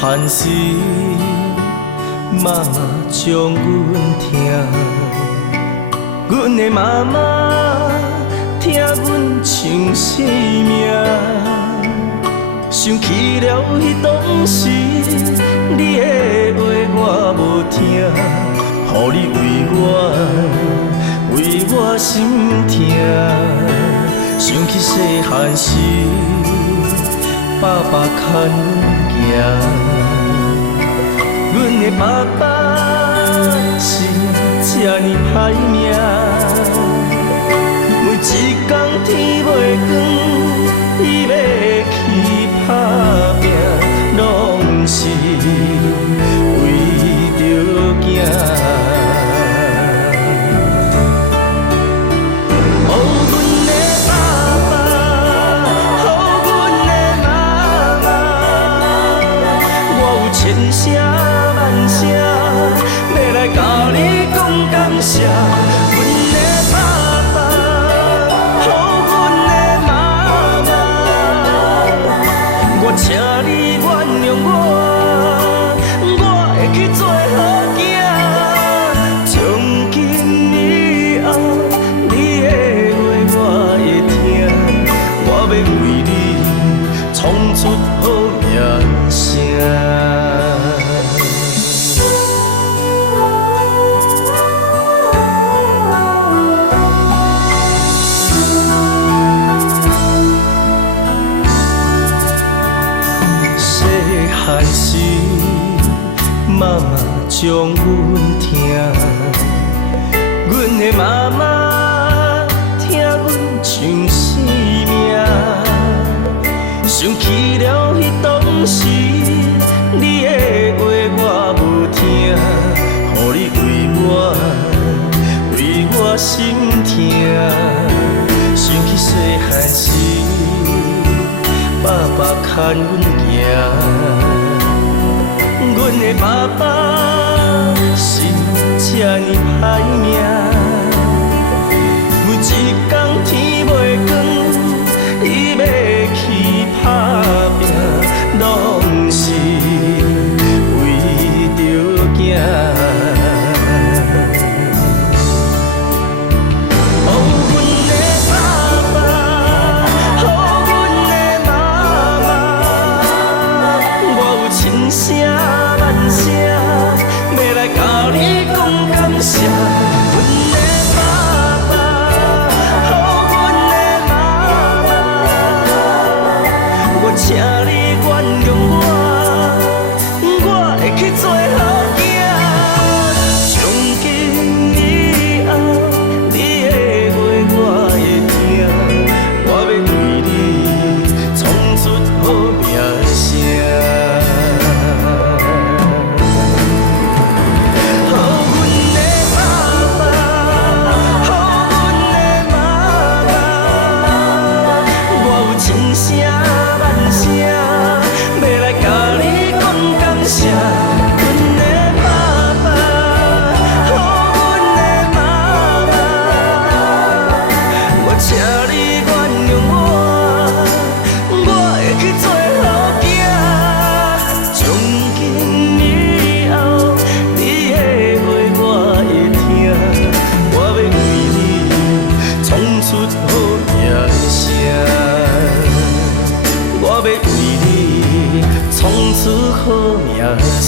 汉时，妈妈将阮疼，阮的妈妈疼阮像生命。想起了迄当时，你的话我无听，予你为我心痛。想起细汉时，爸爸牵阮行，阮的爸爸是这呢歹命。每一天天袂光，伊要去打拼，拢是为着囝。千声万声，要来甲你讲感谢。阮的爸爸，予阮的妈妈，我请你原谅我会去做好囝。从今以后，你的话我会听，我要为你创出好名声。汉时，妈妈将阮疼，阮的妈妈疼阮像生命。想起了迄当时，你的话我无听，予你为我心痛。想起细汉时，爸爸牵阮行。阮的爸爸是这呢歹命，每一天天袂光，伊要去打拼，拢是为着囝。声万声，要来甲你讲感谢。阮的爸爸，予阮的妈妈，我请你原谅我会去做好囝。从今以后，你的话我会听，我要为你创出好名声。我要为你创出好名声。